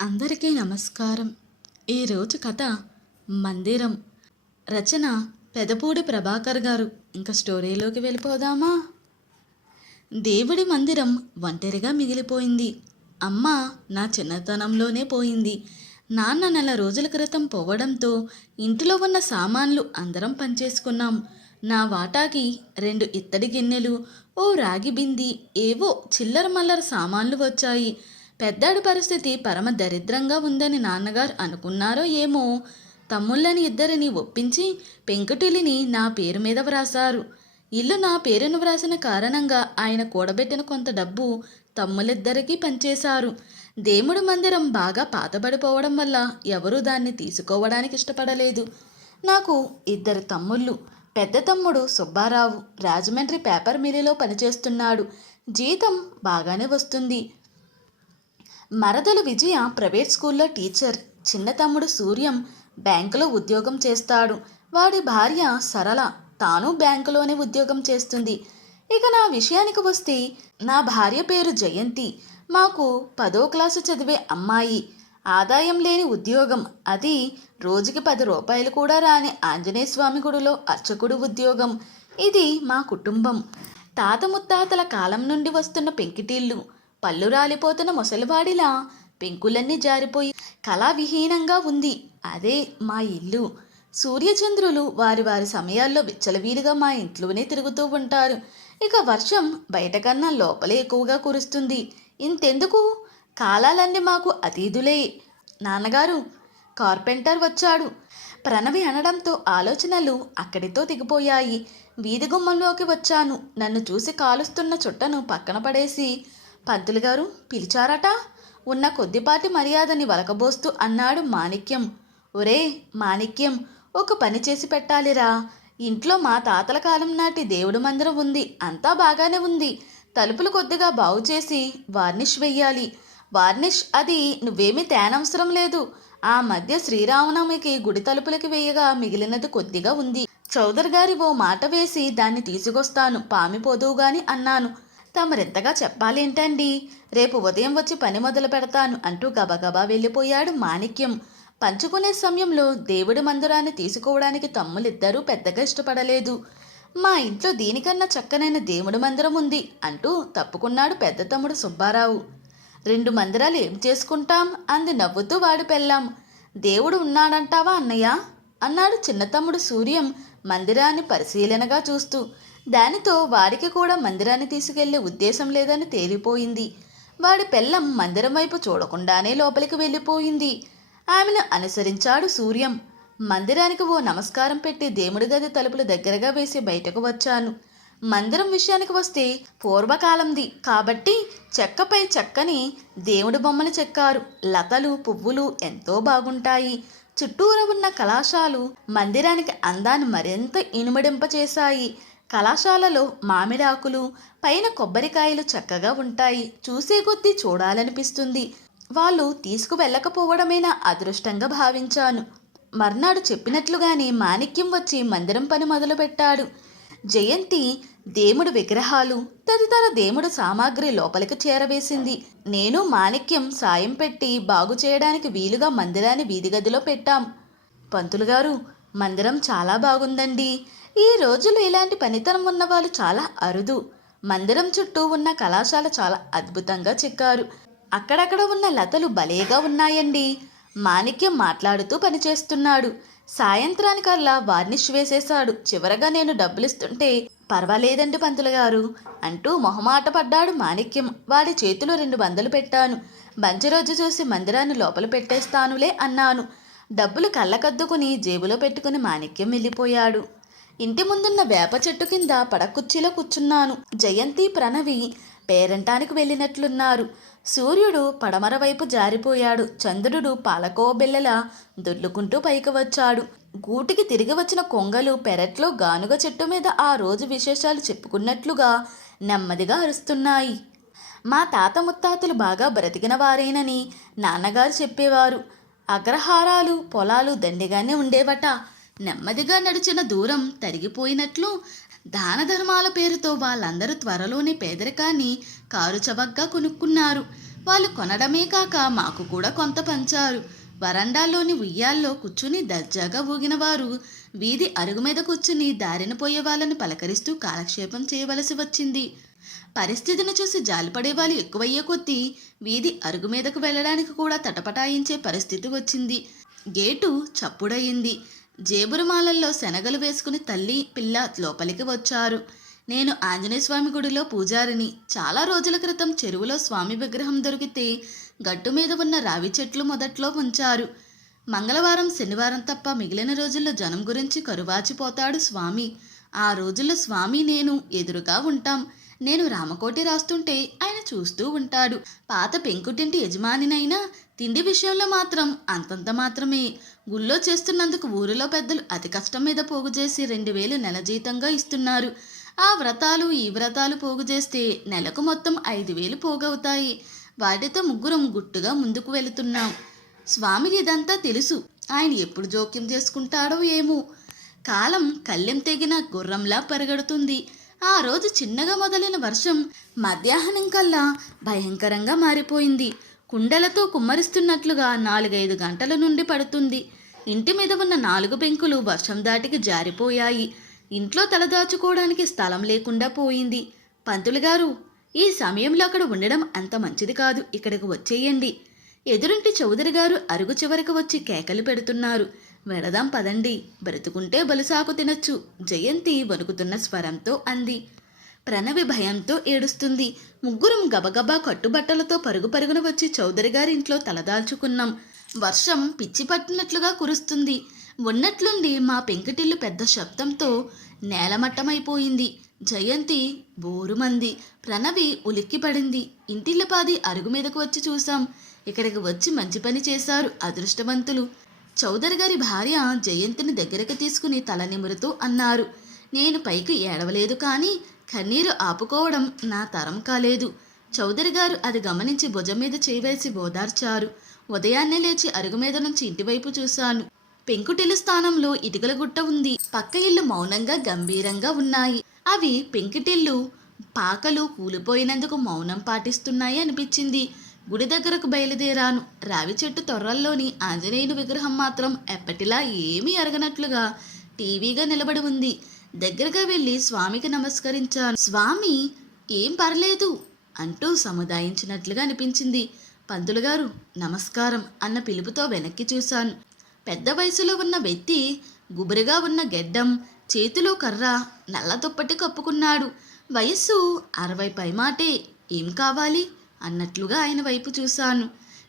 అందరికీ నమస్కారం. ఈరోజు కథ మందిరం. రచన పెదపూడి ప్రభాకర్ గారు. ఇంకా స్టోరీలోకి వెళ్ళిపోదామా? దేవుడి మందిరం ఒంటరిగా మిగిలిపోయింది. అమ్మ నా చిన్నతనంలోనే పోయింది. నాన్న నెల రోజుల క్రితం పోవడంతో ఇంటిలో ఉన్న సామాన్లు అందరం పనిచేసుకున్నాం. నా వాటాకి 2 ఇత్తడి గిన్నెలు, ఓ రాగి బింది, ఏవో చిల్లర మల్లర సామాన్లు వచ్చాయి. పెద్దాడి పరిస్థితి పరమ దరిద్రంగా ఉందని నాన్నగారు అనుకున్నారో ఏమో, తమ్ముళ్ళని ఇద్దరిని ఒప్పించి పెంకుటిల్లిని నా పేరు మీద వ్రాసారు. ఇల్లు నా పేరును వ్రాసిన కారణంగా ఆయన కూడబెట్టిన కొంత డబ్బు తమ్ములిద్దరికీ పంచేశారు. దేవుడి మందిరం బాగా పాతబడిపోవడం వల్ల ఎవరూ దాన్ని తీసుకోవడానికి ఇష్టపడలేదు. నాకు 2 తమ్ముళ్ళు. పెద్ద తమ్ముడు సుబ్బారావు రాజమండ్రి పేపర్ మిల్లులో పనిచేస్తున్నాడు. జీతం బాగానే వస్తుంది. మరదలు విజయ ప్రైవేట్ స్కూల్లో టీచర్. చిన్న తమ్ముడు సూర్యం బ్యాంకులో ఉద్యోగం చేస్తాడు. వాడి భార్య సరళ తాను బ్యాంకులోనే ఉద్యోగం చేస్తుంది. ఇక నా విషయానికి వస్తే, నా భార్య పేరు జయంతి. మాకు 10వ క్లాసు చదివే అమ్మాయి. ఆదాయం లేని ఉద్యోగం. అది రోజుకి 10 రూపాయలు కూడా రాని ఆంజనేయ స్వామి గుడిలో అర్చకుడు ఉద్యోగం. ఇది మా కుటుంబం. తాత ముత్తాతల కాలం నుండి వస్తున్న పెంకిటిల్లు. పళ్ళు రాలిపోతున్న ముసలివాడిలా పెంకులన్నీ జారిపోయి కళావిహీనంగా ఉంది. అదే మా ఇల్లు. సూర్యచంద్రులు వారి వారి సమయాల్లో విచ్చలవీలుగా మా ఇంట్లోనే తిరుగుతూ ఉంటారు. ఇక వర్షం బయట కన్నా లోపలే ఎక్కువగా కురుస్తుంది. ఇంతెందుకు, కాలాలన్నీ మాకు అతీతులే. నాన్నగారు, కార్పెంటర్ వచ్చాడు. ప్రణవి అనడంతో ఆలోచనలు అక్కడితో దిగిపోయాయి. వీధి గుమ్మంలోకి వచ్చాను. నన్ను చూసి కాలుస్తున్న చుట్టను పక్కన పడేసి, పంతులు గారు పిలిచారట, ఉన్న కొద్దిపాటి మర్యాదని వలకబోస్తూ అన్నాడు మాణిక్యం. ఒరే మాణిక్యం, ఒక పని చేసి పెట్టాలిరా. ఇంట్లో మా తాతల కాలం నాటి దేవుడి మందిరం ఉంది. అంతా బాగానే ఉంది. తలుపులు కొద్దిగా బాగు చేసి వార్నిష్ వెయ్యాలి. వార్నిష్ అది నువ్వేమీ తేనవసరం లేదు. ఆ మధ్య శ్రీరామనవమికి గుడి తలుపులకి వేయగా మిగిలినది కొద్దిగా ఉంది. చౌదరి గారి ఓ మాట వేసి దాన్ని తీసుకొస్తాను, పామిపోదువుగాని అన్నాను. తమరెంతగా చెప్పాలేంటండి, రేపు ఉదయం వచ్చి పని మొదలు పెడతాను అంటూ గబగబా వెళ్ళిపోయాడు మాణిక్యం. పంచుకునే సమయంలో దేవుడి మందిరాన్ని తీసుకోవడానికి తమ్ములిద్దరూ పెద్దగా ఇష్టపడలేదు. మా ఇంట్లో దీనికన్నా చక్కనైన దేవుడి మందిరం ఉంది అంటూ తప్పుకున్నాడు పెద్ద తమ్ముడు సుబ్బారావు. 2 మందిరాలు ఏం చేసుకుంటాం అంది నవ్వుతూ వాడి పెళ్ళాం. దేవుడు ఉన్నాడంటావా అన్నయ్య అన్నాడు చిన్న తమ్ముడు సూర్యం మందిరాన్ని పరిశీలనగా చూస్తూ. దానితో వాడికి కూడా మందిరాన్ని తీసుకెళ్లే ఉద్దేశం లేదని తేలిపోయింది. వాడి పెళ్ళం మందిరం వైపు చూడకుండానే లోపలికి వెళ్ళిపోయింది. ఆమెను అనుసరించాడు సూర్యం. మందిరానికి ఓ నమస్కారం పెట్టి దేవుడి గది తలుపులు దగ్గరగా వేసి బయటకు వచ్చాను. మందిరం విషయానికి వస్తే పూర్వకాలంది కాబట్టి చెక్కపై చక్కని దేవుడి బొమ్మలు చెక్కారు. లతలు పువ్వులు ఎంతో బాగుంటాయి. చుట్టూరా ఉన్న కళాశాలు మందిరానికి అందాన్ని మరింత ఇనుమడింపచేశాయి. కళాశాలలో మామిడాకులు, పైన కొబ్బరికాయలు చక్కగా ఉంటాయి. చూసే కొద్దీ చూడాలనిపిస్తుంది. వాళ్ళు తీసుకువెళ్ళకపోవడమే నా అదృష్టంగా భావించాను. మర్నాడు చెప్పినట్లుగానే మాణిక్యం వచ్చి మందిరం పని మొదలుపెట్టాడు. జయంతి దేవుడి విగ్రహాలు తదితర దేవుడు సామాగ్రి లోపలికి చేరవేసింది. నేను మాణిక్యం సాయం పెట్టి బాగు చేయడానికి వీలుగా మందిరాన్ని వీధి గదిలో పెట్టాం. పంతులు గారు, మందిరం చాలా బాగుందండి. ఈ రోజుల్లో ఇలాంటి పనితనం ఉన్నవాళ్ళు చాలా అరుదు. మందిరం చుట్టూ ఉన్న కళాశాల చాలా అద్భుతంగా చెక్కారు. అక్కడక్కడ ఉన్న లతలు భలేగా ఉన్నాయండి. మాణిక్యం మాట్లాడుతూ పనిచేస్తున్నాడు. సాయంత్రానికల్లా వార్నిష్ వేసేశాడు. చివరగా నేను డబ్బులిస్తుంటే, పర్వాలేదండి పంతులు గారు అంటూ మొహమాట పడ్డాడు మాణిక్యం. వాడి చేతిలో 200 పెట్టాను. మంచి రోజు చూసి మందిరాన్ని లోపల పెట్టేస్తానులే అన్నాను. డబ్బులు కళ్ళకద్దుకుని జేబులో పెట్టుకుని మాణిక్యం వెళ్ళిపోయాడు. ఇంటి ముందున్న వేప చెట్టు కింద పడకుర్చీలో కూర్చున్నాను. జయంతి ప్రణవి పేరంటానికి వెళ్ళినట్లున్నారు. సూర్యుడు పడమర వైపు జారిపోయాడు. చంద్రుడు పాలకో బిళ్ళలా దొర్లుకుంటూ పైకి వచ్చాడు. గూటికి తిరిగి వచ్చిన కొంగలు పెరట్లో గానుగ చెట్టు మీద ఆ రోజు విశేషాలు చెప్పుకున్నట్లుగా నెమ్మదిగా అరుస్తున్నాయి. మా తాత ముత్తాతలు బాగా బ్రతికిన వారేనని నాన్నగారు చెప్పేవారు. అగ్రహారాలు పొలాలు దండిగానే ఉండేవట. నెమ్మదిగా నడిచిన దూరం తరిగిపోయినట్లు దాన ధర్మాల పేరుతో వాళ్ళందరూ త్వరలోనే పేదరికాన్ని కారు చవగ్గా కొనుక్కున్నారు. వాళ్ళు కొనడమే కాక మాకు కూడా కొంత పంచారు. వరండాలోని ఉయ్యాల్లో కూర్చుని దర్జాగా ఊగిన వారు వీధి అరుగు మీద కూర్చుని దారిన పోయే వాళ్ళని పలకరిస్తూ కాలక్షేపం చేయవలసి వచ్చింది. పరిస్థితిని చూసి జాలిపడే వాళ్ళు ఎక్కువయ్యే కొద్దీ వీధి అరుగు మీదకు వెళ్ళడానికి కూడా తటపటాయించే పరిస్థితి వచ్చింది. గేటు చప్పుడయింది. జేబురుమాలల్లో శనగలు వేసుకుని తల్లి పిల్ల లోపలికి వచ్చారు. నేను ఆంజనేయస్వామి గుడిలో పూజారిని. చాలా రోజుల క్రితం చెరువులో స్వామి విగ్రహం దొరికితే గట్టు మీద ఉన్న రావి చెట్లు మొదట్లో ఉంచారు. మంగళవారం శనివారం తప్ప మిగిలిన రోజుల్లో జనం గురించి కరువాచిపోతాడు స్వామి. ఆ రోజుల్లో స్వామి నేను ఎదురుగా ఉంటాం. నేను రామకోటి రాస్తుంటే ఆయన చూస్తూ ఉంటాడు. పాత పెంకుటింటి యజమానినైనా తిండి విషయంలో మాత్రం అంతంత మాత్రమే. గుళ్ళో చేస్తున్నందుకు ఊరిలో పెద్దలు అతి కష్టం మీద పోగు చేసి 2000 నెల జీతంగా ఇస్తున్నారు. ఆ వ్రతాలు ఈ వ్రతాలు పోగు చేస్తే నెలకు మొత్తం 5000 పోగవుతాయి. వాటితో ముగ్గురం గుట్టుగా ముందుకు వెళుతున్నాం. స్వామికి ఇదంతా తెలుసు. ఆయన ఎప్పుడు జోక్యం చేసుకుంటాడో ఏమో. కాలం కళ్ళెం తెగిన గుర్రంలా పరిగెడుతుంది. ఆ రోజు చిన్నగా మొదలైన వర్షం మధ్యాహ్నం కల్లా భయంకరంగా మారిపోయింది. కుండలతో కుమ్మరిస్తున్నట్లుగా 4-5 గంటల నుండి పడుతుంది. ఇంటి మీద ఉన్న 4 పెంకులు వర్షం దాటికి జారిపోయాయి. ఇంట్లో తలదాచుకోవడానికి స్థలం లేకుండా పోయింది. పంతులు గారు, ఈ సమయంలో అక్కడ ఉండడం అంత మంచిది కాదు, ఇక్కడికి వచ్చేయండి. ఎదురింటి చౌదరి గారు అరుగు చివరికి వచ్చి కేకలు పెడుతున్నారు. వెళదాం పదండి, బ్రతుకుంటే బలుసాకు తినచ్చు, జయంతి వణుకుతున్న స్వరంతో అంది. ప్రణవి భయంతో ఏడుస్తుంది. ముగ్గురం గబగబా కట్టుబట్టలతో పరుగు పరుగున వచ్చి చౌదరి గారి ఇంట్లో తలదాల్చుకున్నాం. వర్షం పిచ్చి పట్టినట్లుగా కురుస్తుంది. ఉన్నట్లుండి మా పెంకుటిల్లు పెద్ద శబ్దంతో నేలమట్టమైపోయింది. జయంతి బోరుమంది. ప్రణవి ఉలిక్కిపడింది. ఇంటిల్లపాది అరుగు మీదకు వచ్చి చూశాం. ఇక్కడికి వచ్చి మంచి పని చేశారు అదృష్టవంతులు. చౌదరి గారి భార్య జయంతిని దగ్గరకు తీసుకుని తల నిమురుతూ అన్నారు. నేను పైకి ఏడవలేదు, కానీ కన్నీరు ఆపుకోవడం నా తరం కాలేదు. చౌదరి గారు అది గమనించి భుజం మీద చేవేసి ఓదార్చారు. ఉదయాన్నే లేచి అరుగు మీద నుంచి ఇంటివైపు చూశాను. పెంకుటిల్లు స్థానంలో ఇటుకల గుట్ట ఉంది. పక్క ఇల్లు మౌనంగా గంభీరంగా ఉన్నాయి. అవి పెంకుటిల్లు పాకలు కూలిపోయినందుకు మౌనం పాటిస్తున్నాయి అనిపించింది. గుడి దగ్గరకు బయలుదేరాను. రావి చెట్టు తొర్రల్లోని ఆంజనేయుని విగ్రహం మాత్రం ఎప్పటిలా ఏమీ అరగనట్లుగా టీవీగా నిలబడి ఉంది. దగ్గరగా వెళ్ళి స్వామికి నమస్కరించాను. స్వామి, ఏం పర్లేదు అంటూ సముదాయించినట్లుగా అనిపించింది. పంతులు గారు నమస్కారం అన్న పిలుపుతో వెనక్కి చూశాను. పెద్ద వయసులో ఉన్న వ్యక్తి, గుబురుగా ఉన్న గెడ్డం, చేతిలో కర్ర, నల్ల దుప్పటి కప్పుకున్నాడు. వయస్సు 60 పైమాటే. ఏం కావాలి అన్నట్లుగా ఆయన వైపు చూశాను.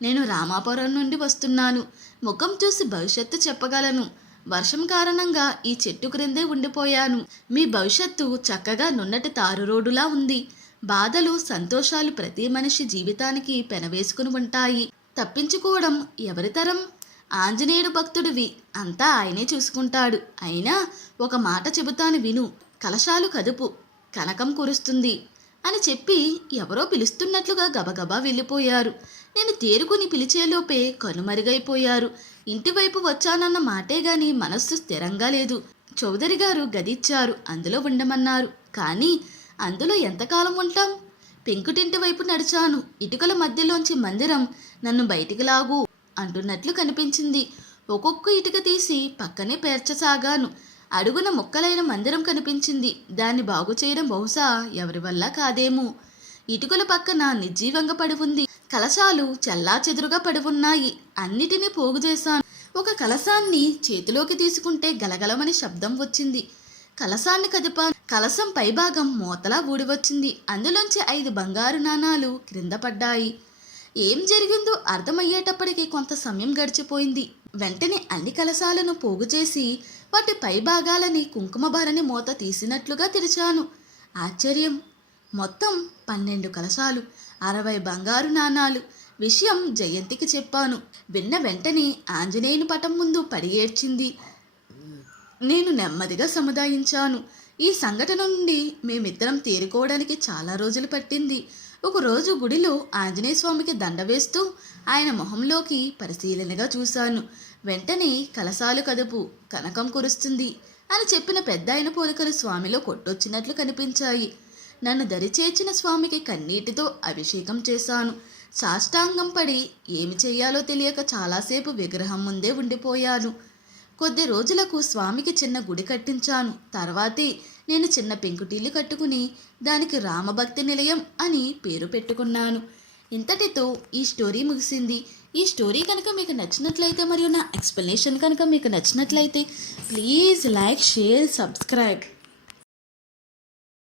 నేను రామాపురం నుండి వస్తున్నాను. ముఖం చూసి భవిష్యత్తు చెప్పగలను. వర్షం కారణంగా ఈ చెట్టు క్రిందే ఉండిపోయాను. మీ భవిష్యత్తు చక్కగా నున్నటి తారు రోడ్డులా ఉంది. బాధలు సంతోషాలు ప్రతి మనిషి జీవితానికి పెనవేసుకుని ఉంటాయి. తప్పించుకోవడం ఎవరితరం? ఆంజనేయుడు భక్తుడివి, అంతా ఆయనే చూసుకుంటాడు. అయినా ఒక మాట చెబుతాను విను. కలశాలు కదుపు, కనకం కురుస్తుంది అని చెప్పి ఎవరో పిలుస్తున్నట్లుగా గబగబా వెళ్ళిపోయారు. నేను తేరుకుని పిలిచేలోపే కనుమరుగైపోయారు. ఇంటివైపు వచ్చానన్న మాటే గాని మనస్సు స్థిరంగా లేదు. చౌదరి గారు గదిచ్చారు, అందులో ఉండమన్నారు. కానీ అందులో ఎంతకాలం ఉంటాం? పెంకుటింటి వైపు నడిచాను. ఇటుకల మధ్యలోంచి మందిరం నన్ను బయటికి లాగు అంటున్నట్లు కనిపించింది. ఒక్కొక్క ఇటుక తీసి పక్కనే పేర్చసాగాను. అడుగున ముక్కలైన మందిరం కనిపించింది. దాన్ని బాగు చేయడం బహుశా ఎవరి వల్ల కాదేమో. ఇటుకల పక్కన నిర్జీవంగా పడి ఉంది. కలశాలు చెల్లాచెదురుగా పడి ఉన్నాయి. అన్నిటినీ పోగు చేశాను. ఒక కలశాన్ని చేతిలోకి తీసుకుంటే గలగలమని శబ్దం వచ్చింది. కలశాన్ని కదిపాను. కలశం పైభాగం మూతలా ఊడివచ్చింది. అందులోంచి 5 బంగారు నాణాలు క్రింద పడ్డాయి. ఏం జరిగిందో అర్థమయ్యేటప్పటికీ కొంత సమయం గడిచిపోయింది. వెంటనే అన్ని కలశాలను పోగు చేసి వాటి పైభాగాలని కుంకుమ భరణి మూత తీసినట్లుగా తెరిచాను. ఆశ్చర్యం! మొత్తం 12 కలశాలు, 60 బంగారు నాణాలు. విషయం జయంతికి చెప్పాను. విన్న వెంటనే ఆంజనేయుని పటం ముందు పడి ఏడ్చింది. నేను నెమ్మదిగా సముదాయించాను. ఈ సంఘటన నుండి మేమిద్దరం తేరుకోవడానికి చాలా రోజులు పట్టింది. ఒకరోజు గుడిలో ఆంజనేయ స్వామికి దండ వేస్తూ ఆయన మొహంలోకి పరిశీలనగా చూశాను. వెంటనే కలశాలు కదుపు, కనకం కురుస్తుంది అని చెప్పిన పెద్ద ఆయన పోలికలు స్వామిలో కొట్టొచ్చినట్లు కనిపించాయి. నన్ను దరిచేర్చిన స్వామికి కన్నీటితో అభిషేకం చేశాను. సాష్టాంగం పడి ఏమి చెయ్యాలో తెలియక చాలాసేపు విగ్రహం ముందే ఉండిపోయాను. కొద్ది రోజులకు స్వామికి చిన్న గుడి కట్టించాను. తర్వాతే నేను చిన్న పెంకుటిల్లు కట్టుకుని దానికి రామభక్తి నిలయం అని పేరు పెట్టుకున్నాను. ఇంతటితో ఈ స్టోరీ ముగిసింది. ఈ స్టోరీ కనుక మీకు నచ్చినట్లయితే మరియు నా ఎక్స్ప్లెనేషన్ కనుక మీకు నచ్చినట్లయితే ప్లీజ్ లైక్, షేర్, సబ్స్క్రైబ్.